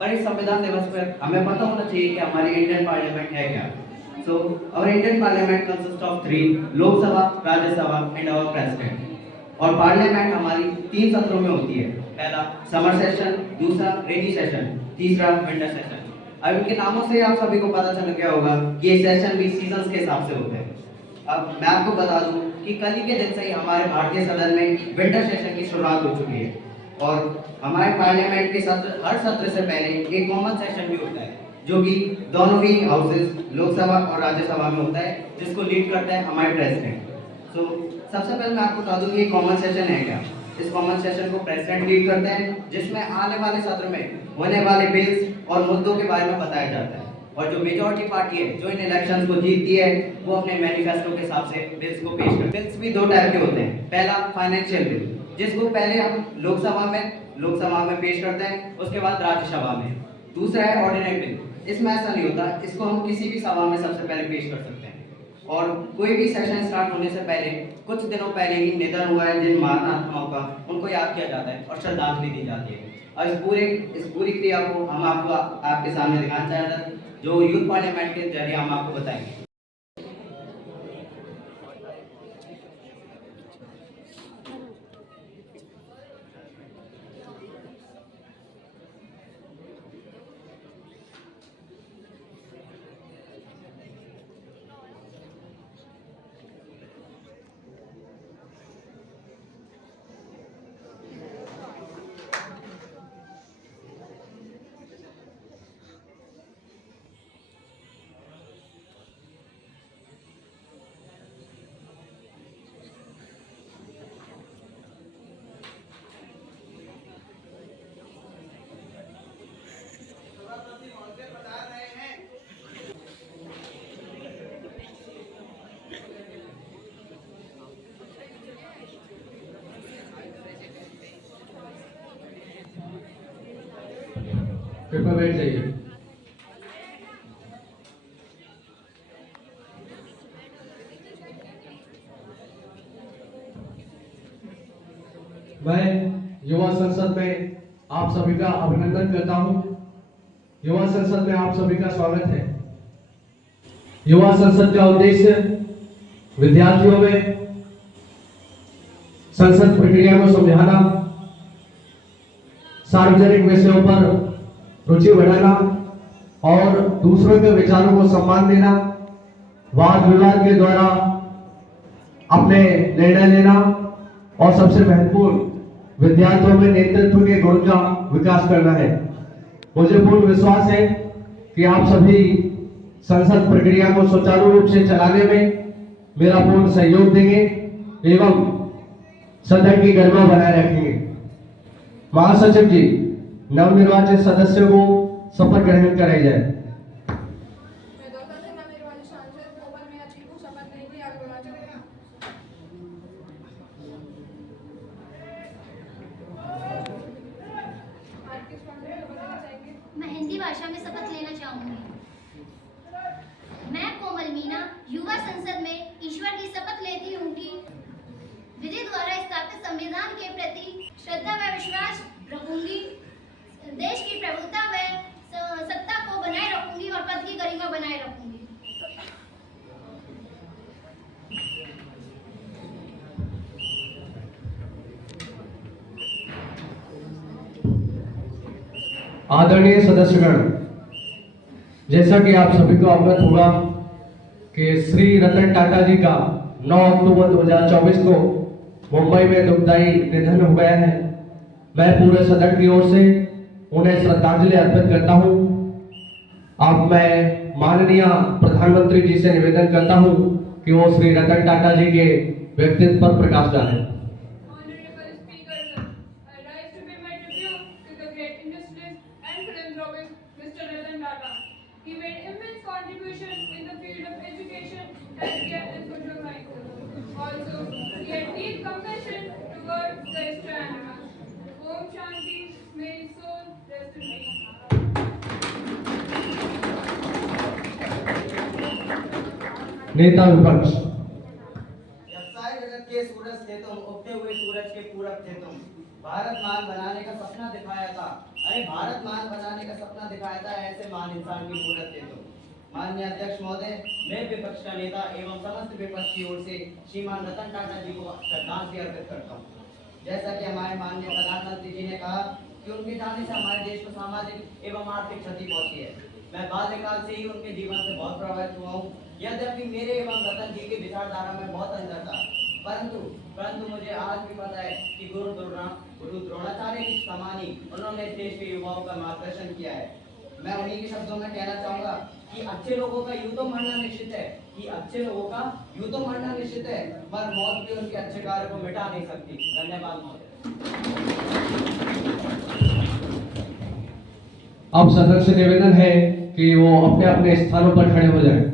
पर इस संविधान दिवस पर हमें पता होना चाहिए कि हमारी इंडियन पार्लियामेंट है क्या। So our Indian parliament consist of three, Lok Sabha, Rajya Sabha and our president. और पार्लियामेंट हमारी 3 सत्रों में होती है। पहला समर सेशन, दूसरा रेनी सेशन, तीसरा विंटर सेशन। अब इनके नामों से आप सभी को पता चल गया होगा कि ये सेशन भी सीजन्स के हिसाब से होते हैं। अब मैं आपको बता दूं कि कल ही के दिन से ही हमारे भारतीय सदन में विंटर सेशन की शुरुआत हो चुकी है। और हमारे पार्लियामेंट के सत्र, हर सत्र से पहले एक कॉमन सेशन भी होता है, जो कि दोनों ही हाउसेस, लोकसभा और राज्यसभा में होता है, जिसको लीड करता है हमारे प्रेसिडेंट। सो सबसे पहले मैं आपको बता दूं कि ये कॉमन सेशन है क्या। इस कॉमन सेशन को प्रेसिडेंट लीड करते हैं, जिसमें आने वाले सत्र में होने वाले बिल्स और मुद्दों के बारे में बताया जाता है। और जो मेजॉरिटी पार्टी है जो इन इलेक्शंस को जीतती है, वो अपने मैनिफेस्टो के हिसाब से बिल्स को पेश करती है। बिल्स भी 2 टाइप के होते हैं। पहला फाइनेंशियल बिल, जिसको पहले हम लोकसभा में पेश करते हैं, उसके बाद राज्यसभा में। दूसरा है ऑर्डिनरी बिल। इसमें ऐसा नहीं होता, इसको हम किसी भी सभा में सबसे पहले पेश कर सकते हैं। और कोई भी सेशन स्टार्ट होने से पहले कुछ दिनों पहले ही निधन हुआ है जिन महान आत्माओं का, उनको याद किया जाता है और श्रद्धांजलि दी जाती है। और इस पूरी क्रिया को हम आपको आपके सामने दिखाना चाहते हैं, जो यूथ पार्लियामेंट के जरिए हम आपको बताएंगे। पेपर बैठ जाइए। मैं युवा संसद में आप सभी का अभिनंदन करता हूं। युवा संसद में आप सभी का स्वागत है। युवा संसद का उद्देश्य विद्यार्थियों में संसद प्रक्रिया को समझाना, सार्वजनिक विषयों पर रुचि बढ़ाना और दूसरों के विचारों को सम्मान देना, वाद विवाद के द्वारा अपने निर्णय लेना और सबसे महत्वपूर्ण विद्यार्थियों में नेतृत्व के गुण का विकास करना है। मुझे पूर्ण विश्वास है कि आप सभी संसद प्रक्रिया को सुचारू रूप से चलाने में मेरा पूर्ण सहयोग देंगे एवं सदन की गरिमा बनाए रखेंगे। महासचिव जी, नवनिर्वाचित सदस्यों को शपथ ग्रहण कराई जाए। मैं हिंदी भाषा में शपथ लेना चाहूंगी। मैं कोमल मीना युवा संसद में ईश्वर की शपथ लेती हूँ कि विधि द्वारा स्थापित संविधान के प्रति श्रद्धा व विश्वास रखूंगी, देश की प्रभुता व सत्ता को बनाए रखूंगी और पद की गरिमा बनाए रखूंगी। आदरणीय सदस्यगण, जैसा कि आप सभी को अवगत होगा कि श्री रतन टाटा जी का 9 अक्टूबर 2024 को मुंबई में दुखदायी निधन हो गया है। मैं पूरे सदन की ओर से उन्हें श्रद्धांजलि अर्पित करता हूं। अब मैं माननीय प्रधानमंत्री जी से निवेदन करता हूं कि वो श्री रतन टाटा जी के व्यक्तित्व पर प्रकाश डालें। He made immense contribution in the field of education, healthcare and social life. Also, he had deep compassion towards the stray animals. Om Shanti, may his soul rest in peace. नेता विपक्ष। व्यवसाय जगत के सूरज थे तुम, उगते हुए सूरज के पूरब थे तुम। भारत मान बनाने का सपना दिखाया था, अरे भारत मान बनाने का सपना सपना दिखाया था ऐसे महान इंसान की मूर्त दे दो। माननीय अध्यक्ष महोदय, मैं विपक्ष का नेता एवं समस्त विपक्ष की ओर से श्रीमान रतन टाटा जी को श्रद्धांजलि अर्पित करता हूँ। जैसा कि हमारे माननीय प्रधानमंत्री जी ने कहा कि उनके जाने से हमारे देश को सामाजिक एवं आर्थिक क्षति पहुंची है। मैं बाल्यकाल से ही उनके जीवन से बहुत प्रभावित हुआ हूँ। यद्यपि मेरे एवं रतन जी की विचारधारा में बहुत अंतर था, परंतु मुझे आज भी पता है कि गुरु द्रोणाचार्य की समान ही उन्होंने देश के युवाओं का मार्गदर्शन किया है। मैं उन्हीं के शब्दों में कहना चाहूंगा कि अच्छे लोगों का यूं तो मरना निश्चित है, पर मौत भी उनके अच्छे कार्य को मिटा नहीं सकती। धन्यवाद महोदय। अब सदन से निवेदन है कि वो अपने अपने स्थानों पर खड़े हो जाएं।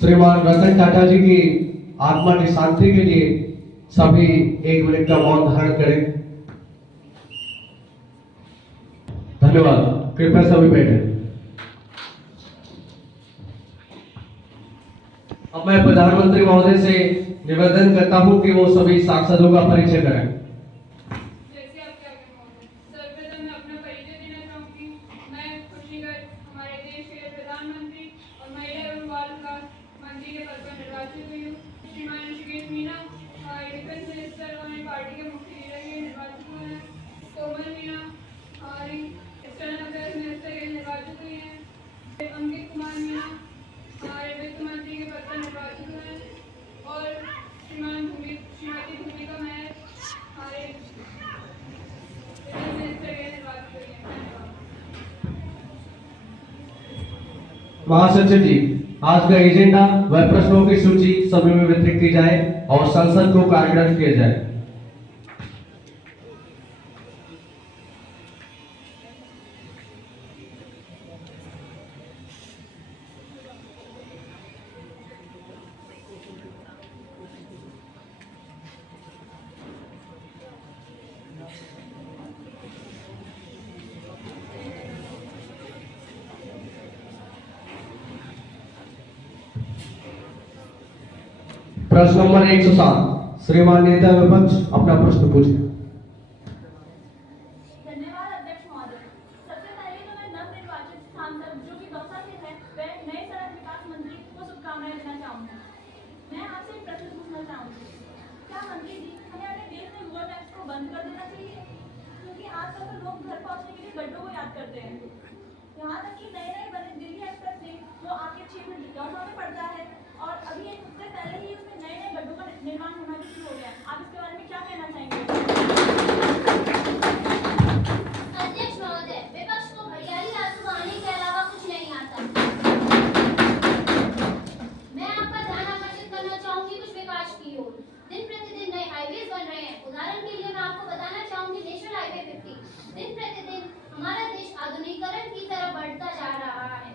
श्रीमान रतन टाटा जी की आत्मा की शांति के लिए सभी 1 मिनट का मौन धारण करें। धन्यवाद। कृपया सभी बैठे। अब मैं प्रधानमंत्री महोदय से निवेदन करता हूं कि वो सभी सांसदों का परिचय करें। जैसे आप क्या कहें महोदय। सर्वप्रथम मैं अपना परिचय देना चाहूंगी। मैं खुशीगढ़ हमारे देश के प्रधानमंत्री और महिला एवं बाल विकास मंत्री के पद पर निर्वाचित हुई हूँ। श्रीमान ऋषिकेश मीना डिफेंस मिनिस्टर और पार्टी के मुख्य लीडर के निर्वाचित हुए हैं। तोमर मीना हमारी एक्सटर्नल अफेयर्स मिनिस्टर के निर्वाचित हुई हैं। अंकित कुमार मीना हमारे वित्त मंत्री के पद पर निर्वाचित हुए हैं। और श्रीमती भूमिका महर हमारे विदेश मिनिस्टर के निर्वाचित हुई हैं। महासचिव जी, आज का एजेंडा व प्रश्नों की सूची सभी में वितरित की जाए और संसद को कार्यरत किया जाए। प्रश्न नंबर 107, श्रीमान नेता विपक्ष अपना प्रश्न पूछे। धन्यवाद अध्यक्ष महोदय। सबसे पहले तो मैं नवनिर्वाचित सांसद जो कि दौसा से है वह नए सड़क विकास मंत्री को शुभकामनाएं देना चाहूंगी। मैं आपसे एक प्रश्न पूछना चाहूंगी, क्या मंत्री जी हमें अपने देश में हुआ टैक्स को बंद कर देना चाहिए? क्योंकि आजकल तो लोग घर पहुंचने के लिए गड्ढों को याद करते हैं। यहाँ तक कि नए बने दिल्ली एक्सप्रेस में वो आके 6 मिनट दौसा में पड़ता है और अभी एक हफ्ते पहले ही उसमें नए गड्ढों का निर्माण होना भी शुरू हो गया है। आप इसके बारे में क्या कहना चाहेंगे? अध्यक्ष महोदय, विपक्ष को हरियाली आंसू बहाने के अलावा कुछ नहीं आता। मैं आपका ध्यान आकर्षित करना चाहूंगी कुछ विकास की ओर। दिन प्रतिदिन नए हाईवेज बन रहे हैं। उदाहरण के लिए मैं आपको बताना चाहूंगी नेशनल हाईवे 50। दिन प्रतिदिन हमारा देश आधुनिकीकरण की तरफ बढ़ता जा रहा है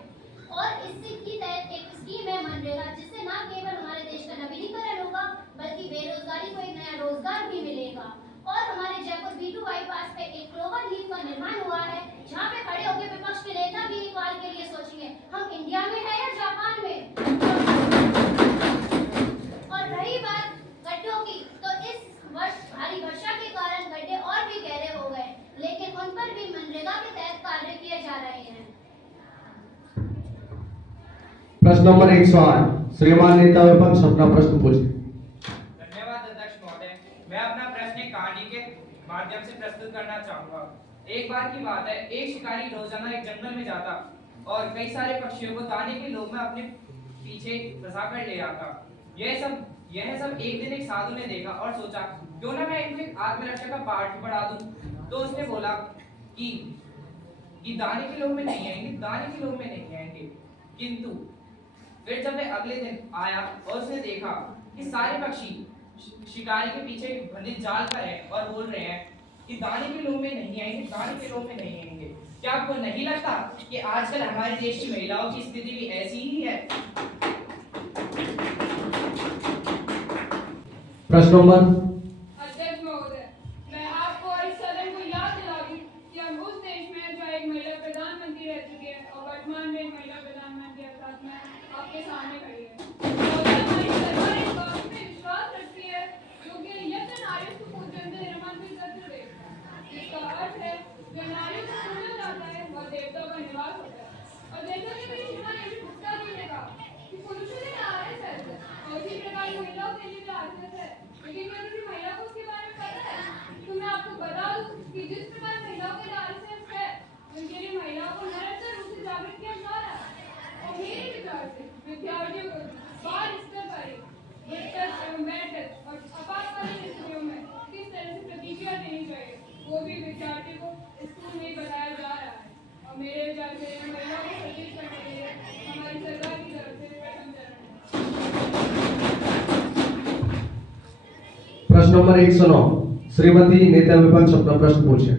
और इसी की तहत एक स्कीम है मनरेगा, जिससे न केवल हमारे देश का नवीनीकरण होगा बल्कि बेरोजगारी को एक नया रोजगार भी मिलेगा। और हमारे जयपुर B2 बाईपास पे एक क्लोवर लीफ का निर्माण हुआ है, जहाँ पे खड़े होकर विपक्ष के नेता भी एक बार के लिए सोचेंगे हम इंडिया में है या जापान में। और रही बात गड्ढों की, तो इस वर्ष भारी वर्षा के कारण गड्ढे और भी गहरे हो गए, लेकिन उन पर भी मनरेगा के तहत कार्य किए जा रहे हैं। प्रश्न नंबर 108, श्रीमान नेता विपक्ष अपना प्रश्न पूछे। धन्यवाद अध्यक्ष महोदय। मैं अपना प्रश्न एक कहानी के माध्यम से प्रस्तुत करना चाहूंगा। एक बार की बात है, एक शिकारी रोजाना एक जंगल में जाता और कई सारे पक्षियों को दाने के लोभ में अपने पीछे फंसा कर ले आता। यह सब एक दिन एक साधु ने देखा और सोचा क्यों ना मैं इनको एक आत्मरक्षा का पाठ पढ़ा दूं। तो उसने बोला कि दाने के लोभ में नहीं आएंगे। किंतु फिर जब वे अगले दिन आया और उसने देखा कि सारे पक्षी शिकारी के पीछे बंधे जाल पर हैं और बोल रहे हैं कि दाने के लोभ में नहीं आएंगे। क्या आपको नहीं लगता कि आजकल हमारे देश की महिलाओं की स्थिति भी ऐसी ही है? प्रश्न नंबर अध्यक्ष महोदय, मैं आपको और इस सदन को याद दिला दूं कि हम उस देश में हैं जहाँ एक महिला प्रधानमंत्री रह चुकी है और वर्तमान में एक महिला प्रधानमंत्री अर्थात मैं आपके सामने खड़ी है। और हमारी सरकार इस बात पे विश्वास रखती है जो कि यज्ञ नार्यस्तु पूज्यन्ते निर्मन्ते तत्र देव। इसका अर्थ है और जैसा कि मेरी शिक्षा ने भी भुगता दी ने कहा कि पुरुषों के लिए आरएसएस है और उसी प्रकार महिलाओं के लिए भी आरएसएस है, लेकिन क्या किसी महिला को उसके बारे में पता है? तो मैं आपको बता दूं कि जिस प्रकार महिलाओं के लिए आरएसएस है, उनके लिए महिलाओं को निरंतर रूप से जागृत किया जा रहा है। और मेरे विचार से विद्यार्थियों को बाल स्तर पर विकट एवं बैठक और आपातकालीन स्थितियों में किस तरह से प्रतिक्रिया देनी चाहिए, वो भी विद्यार्थी को स्कूल में ही बताया जा रहा है। और मेरे विचार से महिलाओं को सचेत करने के लिए हमारी सरकार की तरफ से प्रथम चरण है। प्रश्न नंबर 109 श्रीमती नेता विपक्ष अपना प्रश्न पूछे।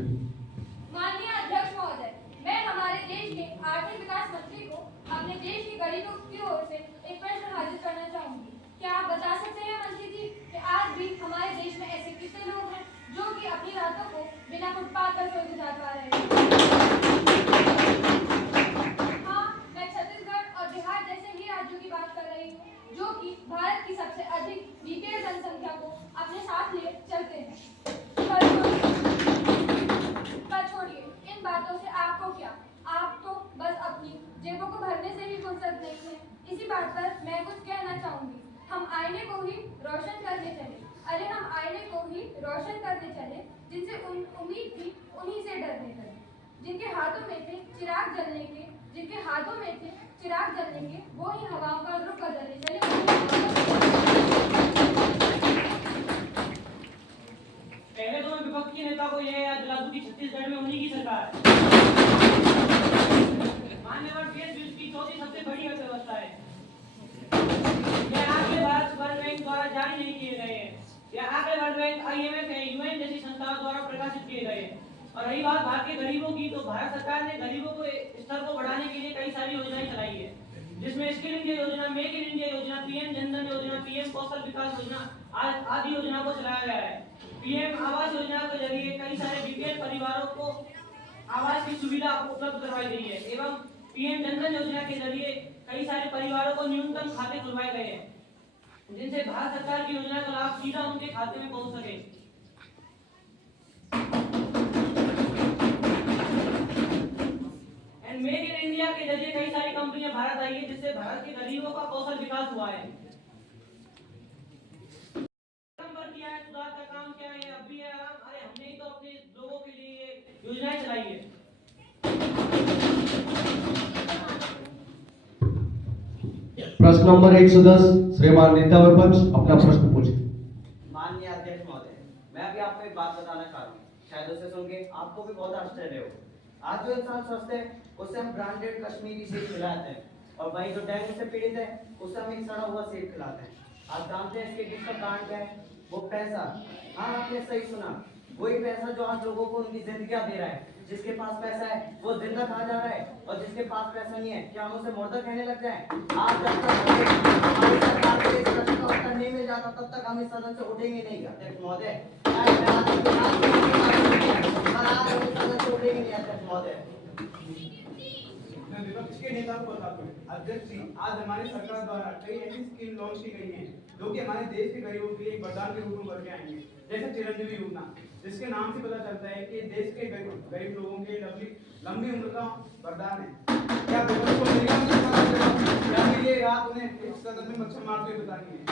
माननीय अध्यक्ष महोदय, मैं हमारे देश के आर्थिक विकास मंत्री को अपने देश के गरीबों की ओर से एक प्रश्न हाजिर करना चाहूंगी। क्या आप बता सकते हैं मंत्री जी कि आज भी हमारे देश में ऐसे कितने लोग हैं जो कि अपनी रातों को बिना फुटपाथ पर सोए गुजार पा रहे हैं? हाँ, मैं छत्तीसगढ़ और बिहार जैसे ही राज्यों की बात कर रही हूँ जो कि भारत की सबसे अधिक बीपीएल जनसंख्या को अपने साथ लिए चलते हैं। पर छोड़िए इन बातों से आपको क्या, आप तो बस अपनी जेबों को भरने से ही फुर्सत नहीं है। इसी बात पर मैं कुछ कहना चाहूंगी। हम आईने को ही रोशन करने चले, अरे हम आईने को ही रोशन करने चले, जिनसे उम्मीद थी उन्हीं से डरने चले। जिनके हाथों में थे चिराग जलने के, वो ही हवाओं का रुख बदलने चले। पहले तो मैं विपक्ष के नेता को यह याद दिला दूं कि छत्तीसगढ़ में उन्हीं की सरकार है। मान्यवर देश विश्व की चौथी सबसे बड़ी अर्थव्यवस्था है। यह आंकड़े भारत वर्ल्ड बैंक द्वारा जारी नहीं किए गए हैं। यह आंकड़े वर्ल्ड बैंक, IMF है, UN जैसी संस्थाओं द्वारा प्रकाशित किए गए हैं। और रही बात भारत के गरीबों की, तो भारत सरकार ने गरीबों को स्तर को बढ़ाने के लिए कई सारी योजनाएं चलाई है, जिसमें स्किल इंडिया योजना, मेक इन इंडिया योजना, PM जन धन योजना, PM कौशल विकास योजना आदि योजना को चलाया गया है। PM आवास योजना के जरिए कई सारे बीपीएल परिवारों को आवास की सुविधा उपलब्ध करवाई गई है एवं PM जन धन योजना के जरिए कई सारे परिवारों को न्यूनतम खाते खुलवाए गए हैं, जिनसे भारत सरकार की योजना का लाभ सीधा उनके खाते में पहुंच सके। एंड मेक इन इंडिया के जरिए कई सारी कंपनियां भारत आई है, जिससे भारत के गरीबों का कौशल विकास हुआ है। किया है, सुधार का काम क्या है, अब भी है आराम। अरे हमने ही तो अपने लोगों के लिए योजनाएं चलाई है। प्रश्न नंबर 110 श्रीमान नेता विपक्ष अपना प्रश्न पूछे। माननीय अध्यक्ष महोदय, मैं अभी आपको एक बात बताना चाह रहा हूँ, शायद उसे सुन के आपको भी बहुत आश्चर्य हो। आज जो इंसान स्वस्थ है उसे हम ब्रांडेड कश्मीरी सेब खिलाते हैं, और वही जो डेंगू से पीड़ित है उसे हम एक सड़ा हुआ सेब खिलाते हैं। आप जानते हैं इसके पीछे का कारण क्या है? वो पैसा। हाँ, आपने सही सुना, वही पैसा जो आज लोगों को उनकी जिंदगियां दे रहा है। जिसके पास पैसा है वो जिंदा खा जा रहा है, और जिसके पास पैसा नहीं है क्या हम उसे मुर्दा कहने लग जाए? आज जब तक हमारी सरकार को इस प्रश्न का उत्तर नहीं मिल जाता तब तक हम इस सदन से उठेंगे नहीं। अध्यक्ष महोदय, आज हम इस सदन से उठेंगे नहीं। अध्यक्ष महोदय, मैं विपक्ष के नेता को बताता हूँ। अध्यक्ष जी, आज हमारी सरकार द्वारा कई ऐसी स्कीम लॉन्च की गई हैं जो कि हमारे देश के गरीबों के लिए एक वरदान के रूप में भर के आएंगे, जैसे चिरंजीवी योजना, जिसके नाम से पता चलता है कि देश के गरीब लोगों के लंबी उम्र का वरदान है। क्या विपक्ष को मिलेगा या फिर ये रात उन्हें इस सदन में मच्छर मारते हुए बतानी है?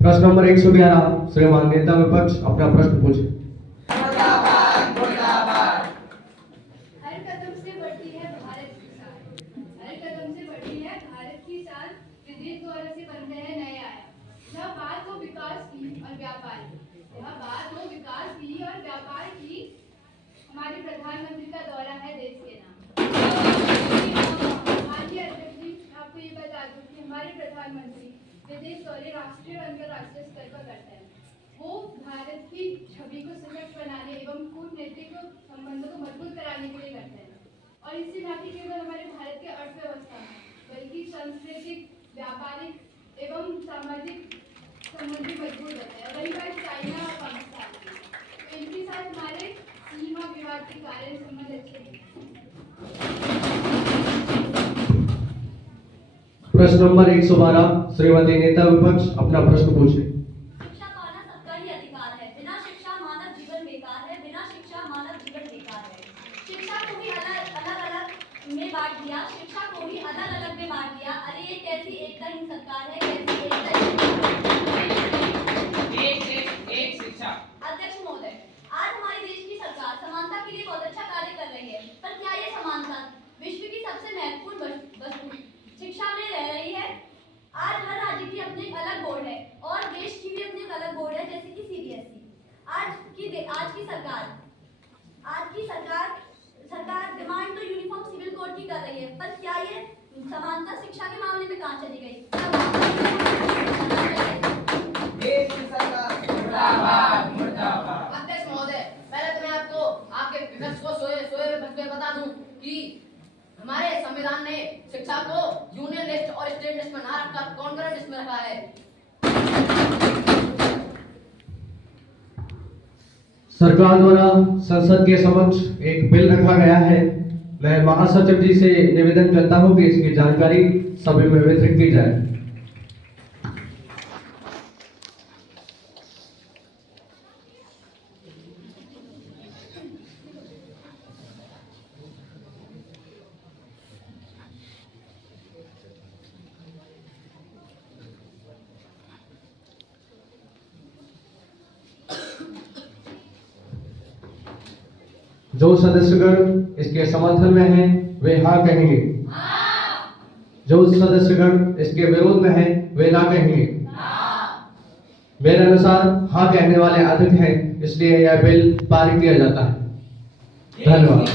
प्रश्न नंबर 111 श्रीमान नेता विपक्ष अपना प्रश्न पूछे। हर कदम से बढ़ती है भारत की शान, हर कदम से बढ़ती है भारत की शान, विदेश द्वारा से बनते हैं नए आयाम। यह बात हो विकास की और व्यापार की, हमारे प्रधानमंत्री का दौरा है देश के नाम। माननीय अध्यक्ष जी, आपको ये बता दूं कि हमारे प्रधानमंत्री विदेश दौरे राष्ट्रीय और अंतर्राष्ट्रीय स्तर पर करते हैं। वो भारत की छवि को सशक्त बनाने एवं कूटनीतिक संबंधों को मजबूत कराने के लिए करते हैं। और इससे न केवल हमारे भारत की अर्थव्यवस्था में बल्कि सांस्कृतिक, व्यापारिक एवं सामाजिक संबंध भी मजबूत होते हैं। वही बात चाइना और पाकिस्तान की, इनके साथ हमारे सीमा विवाद के कारण संबंध अच्छे हैं। प्रश्न नंबर 112 श्रीमती नेता विपक्ष अपना प्रश्न पूछे। शिक्षा पाना सबका ही अधिकार बेकार है, बिना शिक्षा मानव जीवन बेकार है, बिना शिक्षा मानव जीवन बेकार है। शिक्षा को भी अलग अलग में बांट दिया, शिक्षा को भी अलग अलग में बांट दिया। अरे ये कैसी एकताहीन सरकार है, कैसी एकताहीन। एक देश एक शिक्षा। अध्यक्ष महोदय, आज हमारे देश की सरकार समानता के लिए बहुत अच्छा कार्य कर रही है, पर क्या ये समानता विश्व की सबसे महत्वपूर्ण वस्तु शिक्षा में रह रही है? आज हर राज्य की अपनी एक अलग बोर्ड है और देश की भी अपनी एक अलग बोर्ड है, जैसे कि सीबीएसई। आज की सरकार डिमांड तो यूनिफॉर्म सिविल कोड की कर रही है, पर क्या ये समानता शिक्षा के मामले में कहाँ चली गई? अध्यक्ष महोदय, पहले तो मैं आपको आपके विपक्ष को सोए बता दूं कि हमारे संविधान ने शिक्षा को यूनियन लिस्ट और स्टेट लिस्ट में ना रखकर कॉन्करेंट लिस्ट में रखा है। सरकार द्वारा संसद के समक्ष एक बिल रखा गया है। मैं महासचिव जी से निवेदन करता हूं कि इसकी जानकारी सभी में वितरित की जाए। जो सदस्यगण इसके समर्थन में हैं वे हाँ कहेंगे। जो सदस्यगण इसके विरोध में हैं वे ना कहेंगे। मेरे अनुसार हाँ कहने वाले अधिक हैं, इसलिए यह बिल पारित किया जाता है। धन्यवाद।